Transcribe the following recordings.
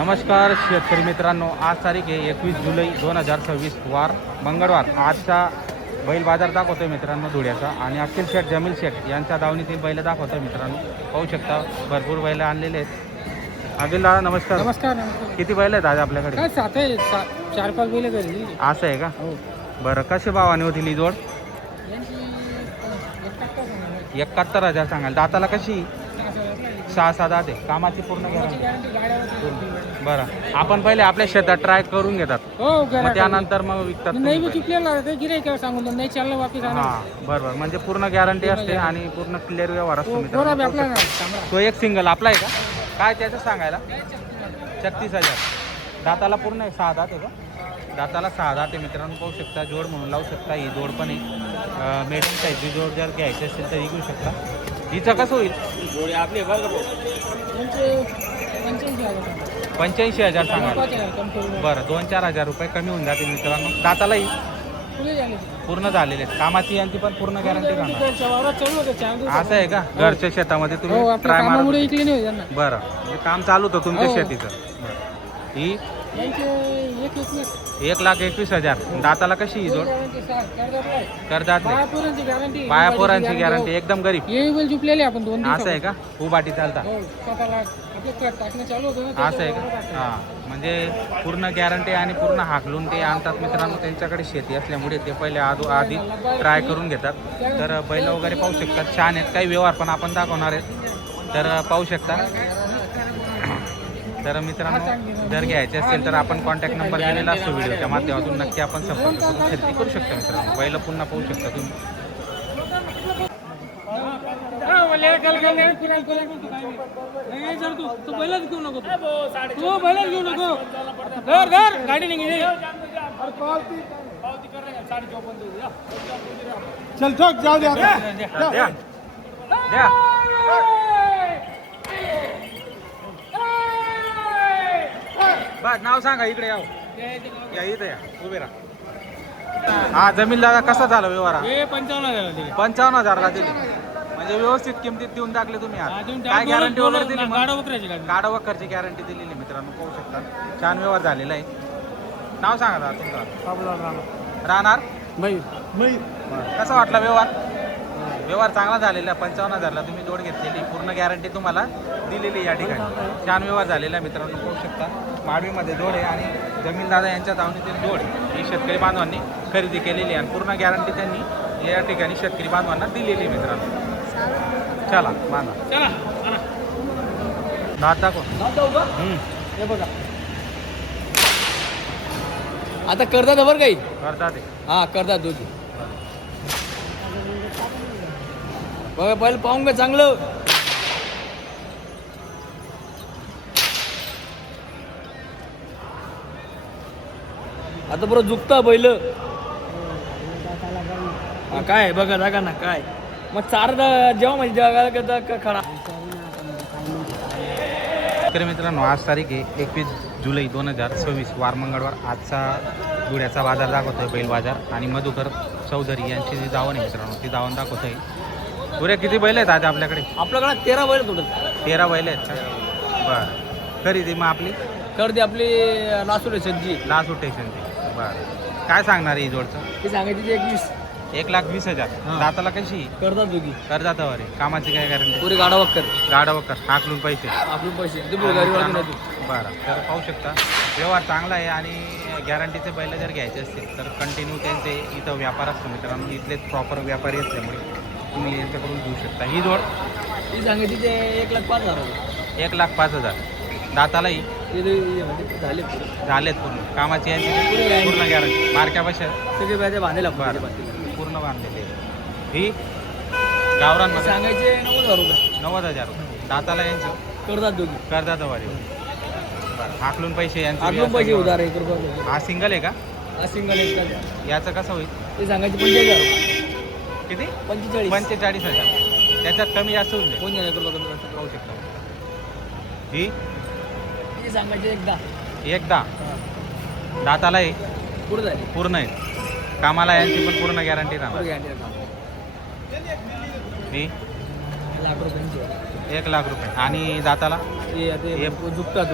नमस्कार शेतकरी मित्रांनो, आज तारीख आहे 21 जुलै 2026 वार मंगळवार। आजचा बैल बाजार दाखवतोय मित्रांनो धुळ्याचा आणि अखिल शेठ जमील शेठ यांच्या दावणीतील बैल दाखवतोय मित्रांनो। पाहू शकता भरपूर बैल आणलेले आहेत। अखिलला नमस्कार। नमस्कार। किती बैल आहेत आज आपल्याकडे? काय सात आहे, 4-5 बैल घरी। असं आहे का? बरं, कसे भावाने होतील ही जोड? 71,000 सांगाल। दाताला कशी? 6-7 दाते। कामाची पूर्ण गॅरंटी? बरं, आपण पहिले आपल्या शेतात ट्राय करून घेतात, मग त्यानंतर मग विकतात? नाही चुकलेला गिरायकावर सांगून नाही चाललं वापस आणा। हां बरोबर, म्हणजे पूर्ण गॅरंटी असते आणि पूर्ण क्लिअर व्यवहार असतो मित्रांनो। तो एक सिंगल आपला आहे का? काय त्याचं सांगायला? 36,000। दाताला पूर्ण आहे? 6 दात आहे का? दाताला 6 दात आहे मित्रांनो। पाहू शकता, जोड म्हणून लावू शकता। ही जोड पण आहे मेडियम साईजची जोड, जर घ्यायची असेल तर ही घेऊ शकता। हिचं कसं होईल? जोडी आपली 85,000 सांगा। बरं, 2-4 हजार रुपये कमी होऊन जातील मित्रांनो। दातालाही पूर्ण झालेले आहेत, कामाची यांची पण पूर्ण गॅरंटी राहणार। असं आहे का? घरच्या शेतामध्ये तुम्ही ट्राय मारा? बरं, म्हणजे काम चालू होतं तुमच्या शेतीचं? बरं, ही 1,21,000। दाताला कशी ही जोड? करदात पाया पोरांची गॅरंटी, एकदम गरीब झुपलेले आपण 2 दिवस। असं आहे का? उभाटी चालता? असं आहे का? हां, म्हणजे पूर्ण गॅरंटी आणि पूर्ण हाकलून ते आणतात मित्रांनो। त्यांच्याकडे शेती असल्यामुळे ते पहिले आधी ट्राय करून घेतात। तर बैल वगैरे पाहू शकतात, छान आहेत। काही व्यवहार पण आपण दाखवणार आहेत, तर पाहू शकता। तर मित्रांनो, जर घ्यायचे असेल तर आपण कॉन्टॅक्ट नंबर दिलेला असतो व्हिडिओच्या माध्यमातून, नक्की आपण संपर्क करून खरेदी करू शकता मित्रांनो। बैल पुन्हा पाहू शकता तुम्ही। तू बैलच घेऊ नको, तू बैलच घेऊ नको। गाडी नाही चल ठोक, जाऊ द्या। बस नाव सांगा, इकडे या इथं या, उभे राहा। हा, जमीन दादा कसा झाला व्यवहार? 55,000ला दिली, म्हणजे व्यवस्थित किमतीत देऊन टाकले तुम्ही। आज काय गॅरंटी वगैरे दिली? गाडा वखरची गॅरंटी दिलेली मित्रांनो, पाहू शकता। छान व्यवहार झालेला आहे। नाव सांगा दादा तुमचं? राहणार कसा वाटला व्यवहार? व्यवहार चांगला झालेला। 55,000ला तुम्ही जोड घेतलेली, पूर्ण गॅरंटी तुम्हाला दिलेली या ठिकाणी। छान व्यवहार झालेला आहे मित्रांनो, पाहू शकता। माडवीमध्ये जोड आहे आणि जमील दादा यांच्या दावणीतील जोड ही शेतकरी बांधवांनी खरेदी केलेली आहे आणि पूर्ण गॅरंटी त्यांनी या ठिकाणी शेतकरी बांधवांना दिलेली आहे मित्रांनो। चला बांधा, दात दाखव। हे बघा, आता करतात बरं काही करतात? हा करतात दोघी। बघा पहिलं पाहून का चांगलं। आता बरं झुकता बैल काय बघा जागा ना काय, मग चार जेव्हा म्हणजे जगाला खडा। तर मित्रांनो, आज तारीख आहे 21 जुलै 2026 वार मंगळवार। आजचा धुळ्याचा बाजार दाखवतोय बैल बाजार आणि मधुकर चौधरी यांची जी दावण आहे मित्रांनो, ती दावण दाखवतोय। पुऱ्या किती बैल आहेत आज आपल्याकडे? आपल्याकडे 13 बैल थोडं 13 बैल आहेत का? बरं, खरेदी मग आपली करते आपली लासूर सज्जी लास्ट स्टेशनची। बरं, काय सांगणार आहे ही जोडचं? ती सांगायची 1,20,000। दाताला कशी? करतात दोघी। करदातावर आहे, कामाची काय गॅरंटी? पुरी गाडा वक्कर हाकलून पैसे आपले पैसे बरं, तर पाहू शकता व्यवहार चांगला आहे आणि गॅरंटीचे बैल जर घ्यायचे असतील तर कंटिन्यू त्यांचे इथं व्यापार असतो मित्रांनो। इथलेच प्रॉपर व्यापारी असल्यामुळे तुम्ही यांच्याकडून घेऊ शकता। ही जोड ती सांगायची 1,05,000। 1,05,000। दातालाही झालेत पूर्ण, कामाची यांची पूर्ण गॅरंटी। मार्क्या पैसे सगळे पैसे बांधेला पूर्ण बांधलेले। ही गावरांमध्ये सांगायचे 90,000 रुपये। 90,000 रुपये। दाताला यांचं करतात दोघी, करतात वारी। बरं, हाकलून पैसे यांचे पैसे उधार 1 रुपये। हा सिंगल आहे का? हा सिंगल एक। याचं कसं होईल? ते सांगायचे 45,000 रुपये। किती? 45,000। त्याच्यात कमी जास्त होईल? कोण जाणार कमी पाहू शकता। ही ते सांगायचे एकदा। दाताला आहे पुढे झाली पूर्ण आहे, कामाला यांची पण पूर्ण गॅरंटी राहणार। ही लाख रुपयांची 1 लाख रुपये. आणि दाताला ते झुकतात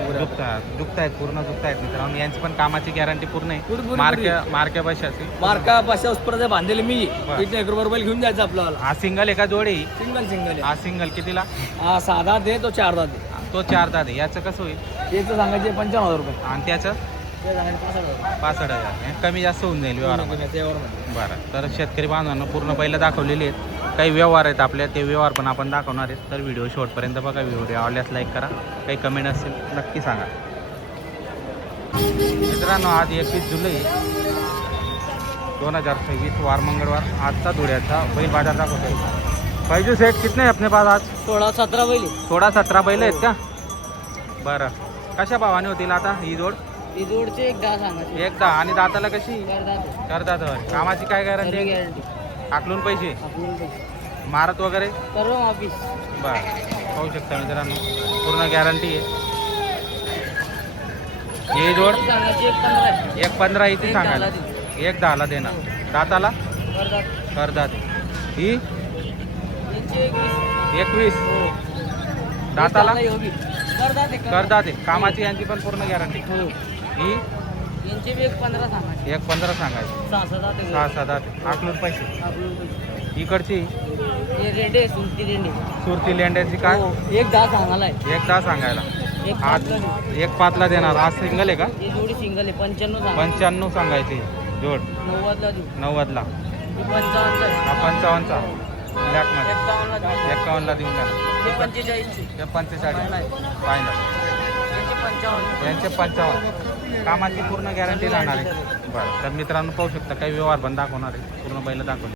दुखतायत पूर्ण दुखतायत मित्रांनो. यांची पण कामाची गॅरंटी पूर्ण आहे. पूर्ण मार्क्या पैशाची मार्का पाचशे स्पर्धा बांधलेली मी बरं. 1 रुपये घेऊन जायचं आपल्याला. हा सिंगल आहे का जोडी? सिंगल हा सिंगल कितीला? हा 6 दात आहे, तो 4 दात आहे. तो 4 दात आहे. याचं कसं होईल? त्याचं सांगायचे 55,000 रुपये. आणि त्याचं ते सांगायचे 65,000. 65,000. कमी जास्त होऊन जाईल व्यवहारामध्ये. त्यावर बरं, तर शेतकरी बांधवांना पूर्ण बैल दाखवलेली आहेत. काही व्यवहार आहेत आपल्या, ते व्यवहार पण आपण दाखवणार आहेत. तर व्हिडिओ शेवटपर्यंत बघा. व्हिडिओ आवडल्यास लाईक करा. काही कमेंट असेल नक्की सांगा. मित्रांनो, आज 21 जुलै 2026 वार मंगळवार. आजचा धुळ्याचा बैल बाजार दाखवतो आहे. बैजू सेट कितने आहे अपने पास आज? 16-17 बैल. 16-17 बैल आहेत का? बरं, कशा भावाने होतील आता ही जोड? ही जोडचे 10 सांगायचे. 1-10. आणि दाताला कशी करतात करतात? कामाची काय गॅरंटी? गॅरंटी. आकलून पैसे आपल्याला मारत वगैरे? सर्व ऑफिस. बरं, पाहू शकता मित्रांनो, पूर्ण गॅरंटी आहे. ही जोड सांगायचे 15. 1-15 इथे सांगायला. 1-10 देणार. दाताला करतात. करतात. ही यांचे 21. 21. दाताला करतात. करतात. कामाची यांची पण पूर्ण गॅरंटी. हो. ही यांचे बी 1-15 सांगायचे. 1-15 सांगायची. 6-7 6-7 आकलून पैसे. आपलं इकडची हे रेडे सुरती रेडे. सुरती लेंड्याची काय? 1-10 सांगायला. 1-10 सांगायला. एक आज पाचला 1-5ला देणार. आज सिंगल आहे का? ही जोडी सिंगल आहे 95 सांगा. 95 सांगायची जोड. 90ला देऊ. 90ला. ही 55 हा 55चा ब्लॅकमध्ये 51ला देऊ. 51ला देऊन द्या. हे 45 हे 45 फायनल. यांचे 55. यांचे 55. कामाची पूर्ण गॅरंटी राहणार आहे. बरं, तर मित्रांनो पाहू शकता काही व्यवहार पण दाखवणार आहे. पूर्ण बैल दाखवले.